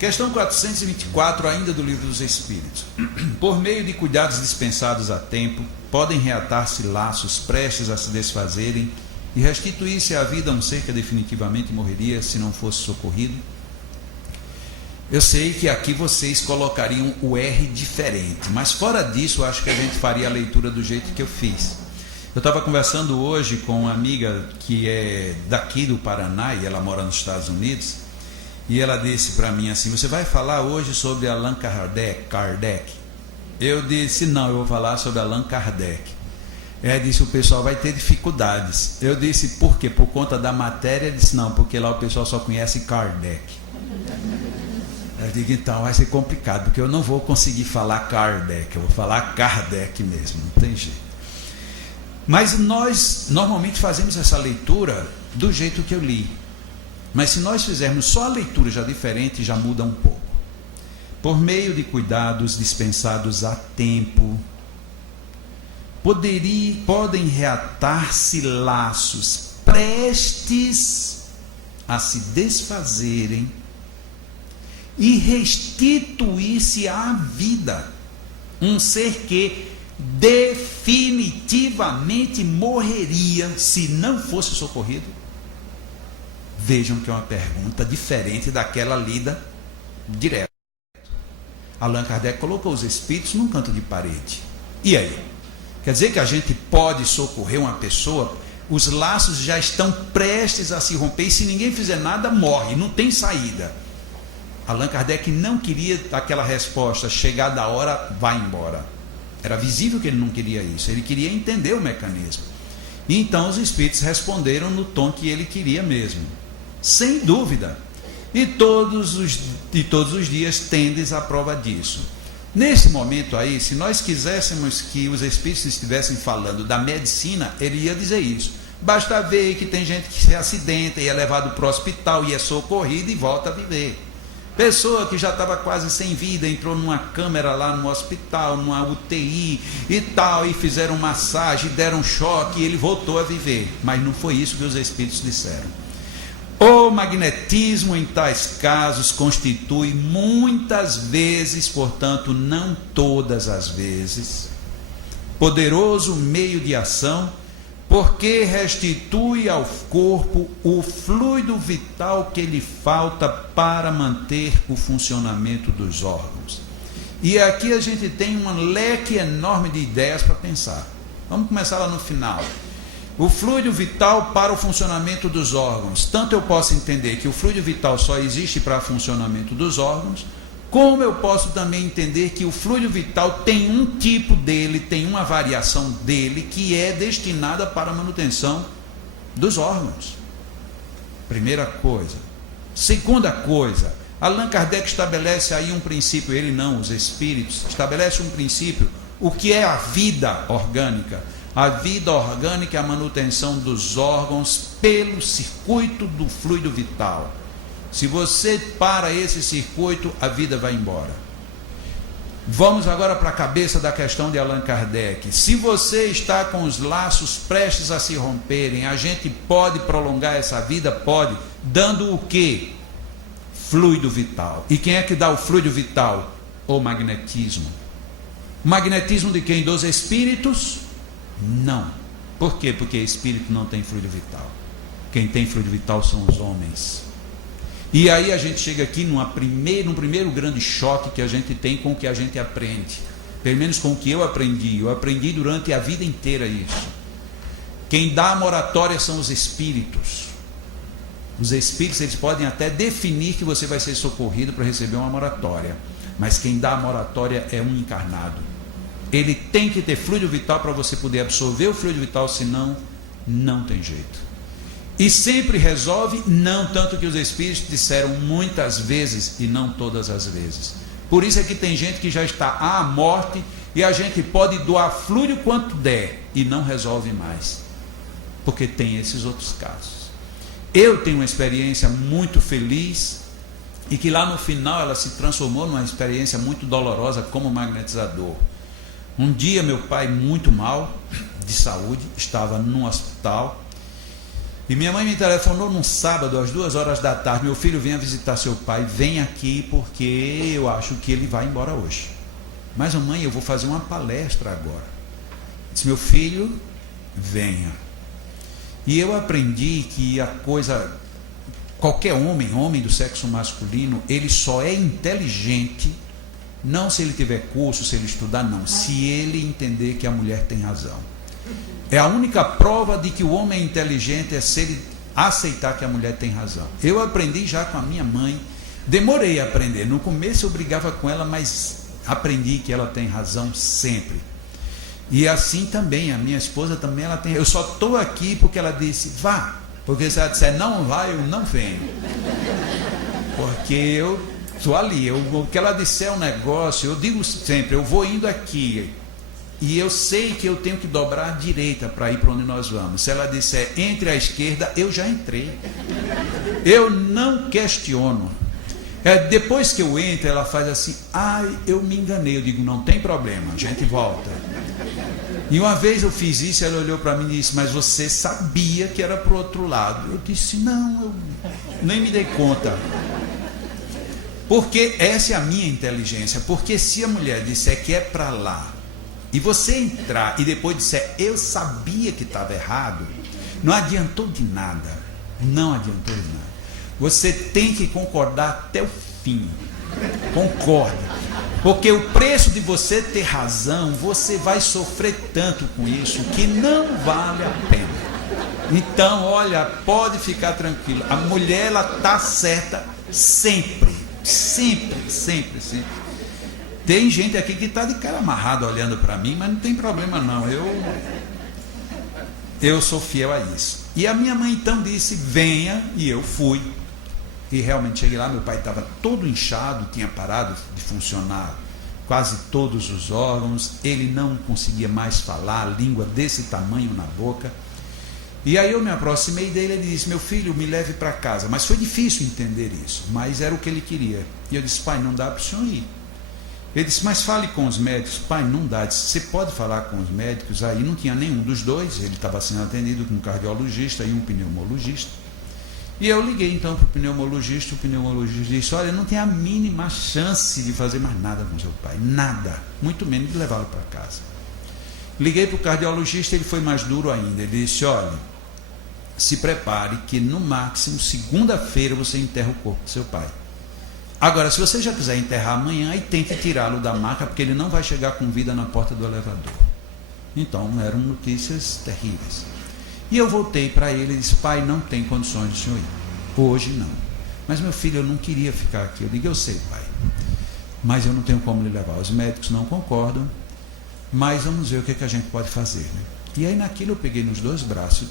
Questão 424, ainda do Livro dos Espíritos. Por meio de cuidados dispensados a tempo, podem reatar-se laços prestes a se desfazerem e restituir-se à vida a um ser que definitivamente morreria se não fosse socorrido? Eu sei que aqui vocês colocariam o R diferente, mas fora disso, eu acho que a gente faria a leitura do jeito que eu fiz. Eu estava conversando hoje com uma amiga que é daqui do Paraná, e ela mora nos Estados Unidos, e ela disse para mim assim: você vai falar hoje sobre Allan Kardec? Eu disse: não, eu vou falar sobre Allan Kardec. Ela disse: o pessoal vai ter dificuldades. Eu disse: por quê? Por conta da matéria? Ela disse: não, porque lá o pessoal só conhece Kardec. Eu digo: então vai ser complicado, porque eu não vou conseguir falar Kardec, eu vou falar Kardec mesmo, não tem jeito. Mas nós normalmente fazemos essa leitura do jeito que eu li. Mas se nós fizermos só a leitura já diferente, já muda um pouco. Por meio de cuidados dispensados a tempo, podem reatar-se laços prestes a se desfazerem e restituir-se à vida um ser que definitivamente morreria se não fosse socorrido? Vejam que é uma pergunta diferente daquela lida direta. Allan Kardec colocou os espíritos num canto de parede. E aí? Quer dizer que a gente pode socorrer uma pessoa, os laços já estão prestes a se romper e se ninguém fizer nada, morre, não tem saída. Allan Kardec não queria aquela resposta: chegada a hora, vai embora. Era visível que ele não queria isso, ele queria entender o mecanismo. E então os espíritos responderam no tom que ele queria mesmo, sem dúvida. E todos os dias tendes à prova disso. Nesse momento aí, se nós quiséssemos que os espíritos estivessem falando da medicina, ele ia dizer isso. Basta ver que tem gente que se acidenta e é levado para o hospital e é socorrido e volta a viver. Pessoa que já estava quase sem vida, entrou numa câmera lá no hospital, numa UTI e tal, e fizeram massagem, deram choque e ele voltou a viver. Mas não foi isso que os espíritos disseram. O magnetismo em tais casos constitui muitas vezes, portanto não todas as vezes, poderoso meio de ação, porque restitui ao corpo o fluido vital que lhe falta para manter o funcionamento dos órgãos. E aqui a gente tem um leque enorme de ideias para pensar. Vamos começar lá no final. O fluido vital para o funcionamento dos órgãos. Tanto eu posso entender que o fluido vital só existe para o funcionamento dos órgãos, como eu posso também entender que o fluido vital tem um tipo dele, tem uma variação dele, que é destinada para a manutenção dos órgãos. Primeira coisa. Segunda coisa, Allan Kardec estabelece aí um princípio, ele não, os espíritos, estabelece um princípio, o que é a vida orgânica. A vida orgânica é a manutenção dos órgãos pelo circuito do fluido vital. Se você para esse circuito, a vida vai embora. Vamos agora para a cabeça da questão de Allan Kardec. Se você está com os laços prestes a se romperem, a gente pode prolongar essa vida? Pode. Dando o quê? Fluido vital. E quem é que dá o fluido vital? O magnetismo. O magnetismo de quem? Dos espíritos? Não. Por quê? Porque espírito não tem fluido vital. Quem tem fluido vital são os homens. E aí a gente chega aqui num primeiro grande choque que a gente tem com o que a gente aprende. Pelo menos com o que eu aprendi. Eu aprendi durante a vida inteira isso. Quem dá a moratória são os espíritos. Os espíritos, eles podem até definir que você vai ser socorrido para receber uma moratória. Mas quem dá a moratória é um encarnado. Ele tem que ter fluido vital para você poder absorver o fluido vital, senão não tem jeito. E sempre resolve, não, tanto que os espíritos disseram muitas vezes e não todas as vezes. Por isso é que tem gente que já está à morte e a gente pode doar fluido quanto der e não resolve mais, porque tem esses outros casos. Eu tenho uma experiência muito feliz e que lá no final ela se transformou numa experiência muito dolorosa como magnetizador. Um dia meu pai, muito mal de saúde, estava num hospital. E minha mãe me telefonou num sábado, às 2 horas da tarde, meu filho, venha visitar seu pai, vem aqui porque eu acho que ele vai embora hoje. Mas mãe, eu vou fazer uma palestra agora. Disse, meu filho, venha. E eu aprendi que a coisa, qualquer homem do sexo masculino, ele só é inteligente, não se ele tiver curso, se ele estudar, não, se ele entender que a mulher tem razão. É a única prova de que o homem é inteligente, é se ele aceitar que a mulher tem razão. Eu aprendi já com a minha mãe, demorei a aprender, no começo eu brigava com ela, mas aprendi que ela tem razão sempre. E assim também, a minha esposa também, ela tem. Eu só estou aqui porque ela disse, vá, porque se ela disser não vai, eu não venho. Porque eu estou ali, o que ela disser um negócio, eu digo sempre, eu vou indo aqui, e eu sei que eu tenho que dobrar à direita para ir para onde nós vamos. Se ela disser entre à esquerda, eu já entrei. Eu não questiono. Depois que eu entro, ela faz assim, ai, eu me enganei. Eu digo, não tem problema, a gente volta. E uma vez eu fiz isso, ela olhou para mim e disse, mas você sabia que era para o outro lado? Eu disse, não, eu nem me dei conta. Porque essa é a minha inteligência. Porque se a mulher disser que é para lá, e você entrar e depois disser, eu sabia que estava errado, não adiantou de nada. Não adiantou de nada. Você tem que concordar até o fim. Concorda. Porque o preço de você ter razão, você vai sofrer tanto com isso que não vale a pena. Então, olha, pode ficar tranquilo. A mulher, ela está certa sempre. Sempre, sempre, sempre. Tem gente aqui que está de cara amarrada olhando para mim, mas não tem problema não, eu sou fiel a isso. E a minha mãe então disse, venha, e eu fui. E realmente cheguei lá, meu pai estava todo inchado, tinha parado de funcionar quase todos os órgãos, ele não conseguia mais falar, a língua desse tamanho na boca. E aí eu me aproximei dele e ele disse, meu filho, me leve para casa. Mas foi difícil entender isso, mas era o que ele queria. E eu disse, pai, não dá para o senhor ir. Ele disse, mas fale com os médicos. Pai, não dá. Disse, você pode falar com os médicos? Aí não tinha nenhum dos dois, ele estava sendo atendido com um cardiologista e um pneumologista. E eu liguei então para o pneumologista disse, olha, não tem a mínima chance de fazer mais nada com seu pai, nada, muito menos de levá-lo para casa. Liguei para o cardiologista, ele foi mais duro ainda, ele disse, olha, se prepare que no máximo segunda-feira você enterra o corpo do seu pai. Agora, se você já quiser enterrar amanhã, aí tente tirá-lo da maca, porque ele não vai chegar com vida na porta do elevador. Então, eram notícias terríveis. E eu voltei para ele e disse, pai, não tem condições de senhor ir. Hoje não. Mas, meu filho, eu não queria ficar aqui. Eu digo, eu sei, pai. Mas eu não tenho como lhe levar. Os médicos não concordam. Mas vamos ver o que a gente pode fazer. Né? E aí, naquilo, eu peguei nos dois braços,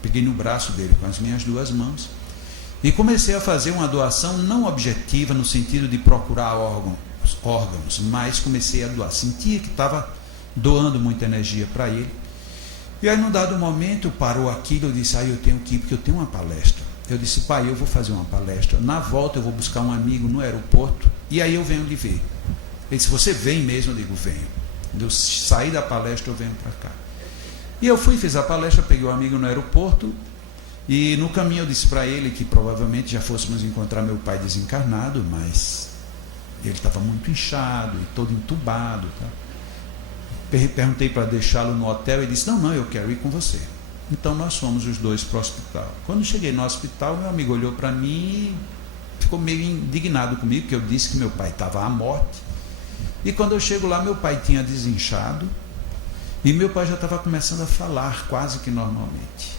peguei no braço dele com as minhas duas mãos e comecei a fazer uma doação não objetiva no sentido de procurar órgãos, mas comecei a doar. Sentia que estava doando muita energia para ele. E aí, num dado momento, parou aquilo, eu disse, eu tenho que ir porque eu tenho uma palestra. Eu disse, pai, eu vou fazer uma palestra, na volta eu vou buscar um amigo no aeroporto, e aí eu venho lhe ver. Ele disse, você vem mesmo? Eu digo, venho. Quando eu sair da palestra, eu venho para cá. E eu fui, fiz a palestra, peguei o amigo no aeroporto, e no caminho eu disse para ele que provavelmente já fôssemos encontrar meu pai desencarnado, mas ele estava muito inchado e todo entubado, tá? Perguntei para deixá-lo no hotel e disse, não, eu quero ir com você. Então nós fomos os dois para o hospital. Quando cheguei no hospital, meu amigo olhou para mim e ficou meio indignado comigo, porque eu disse que meu pai estava à morte. E quando eu chego lá, meu pai tinha desinchado e meu pai já estava começando a falar quase que normalmente.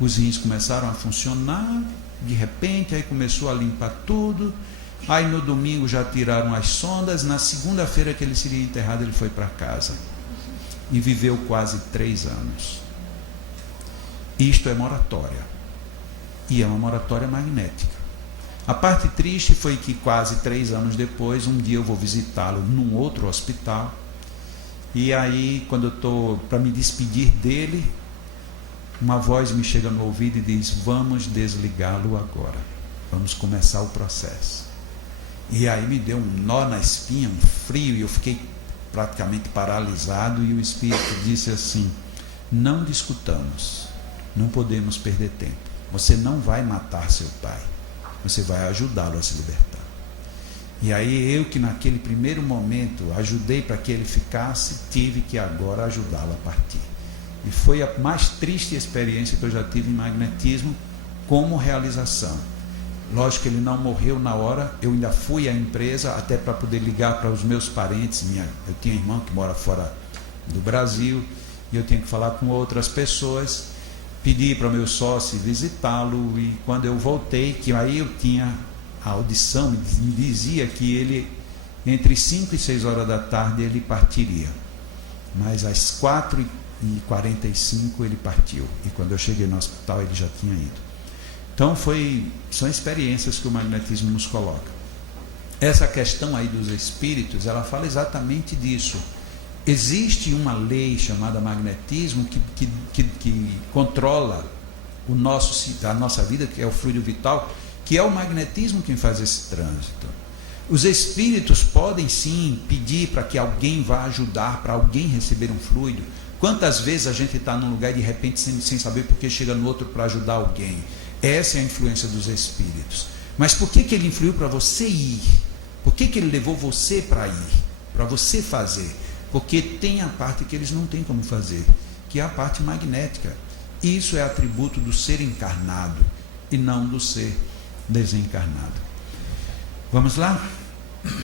Os rins começaram a funcionar, de repente, aí começou a limpar tudo. Aí no domingo já tiraram as sondas, na segunda-feira que ele seria enterrado, ele foi para casa. E viveu quase 3 anos. Isto é moratória. E é uma moratória magnética. A parte triste foi que quase 3 anos depois, um dia eu vou visitá-lo num outro hospital. E aí, quando eu estou para me despedir dele, uma voz me chega no ouvido e diz, vamos desligá-lo agora. Vamos começar o processo. E aí me deu um nó na espinha, um frio, e eu fiquei praticamente paralisado, e o Espírito disse assim, não discutamos, Não podemos perder tempo. Você não vai matar seu pai, você vai ajudá-lo a se libertar. E aí eu, que naquele primeiro momento ajudei para que ele ficasse, tive que agora ajudá-lo a partir. E foi a mais triste experiência que eu já tive em magnetismo como realização. Lógico que ele não morreu na hora, eu ainda fui à empresa até para poder ligar para os meus parentes. Eu tinha irmão que mora fora do Brasil e eu tinha que falar com outras pessoas. Pedi para o meu sócio visitá-lo e quando eu voltei, que aí eu tinha a audição, me dizia que ele, entre 5 e 6 horas da tarde, ele partiria. Mas às 4h45 ele partiu. E quando eu cheguei no hospital, ele já tinha ido. Então são experiências que o magnetismo nos coloca. Essa questão aí dos espíritos, ela fala exatamente disso. Existe uma lei chamada magnetismo que controla a nossa vida, que é o fluido vital, que é o magnetismo quem faz esse trânsito. Os espíritos podem sim pedir para que alguém vá ajudar, para alguém receber um fluido. Quantas vezes a gente está num lugar e de repente sem saber por que chega no outro para ajudar alguém? Essa é a influência dos espíritos. Mas por que ele influiu para você ir? Por que ele levou você para ir? Para você fazer? Porque tem a parte que eles não têm como fazer, que é a parte magnética. Isso é atributo do ser encarnado e não do ser desencarnado. Vamos lá?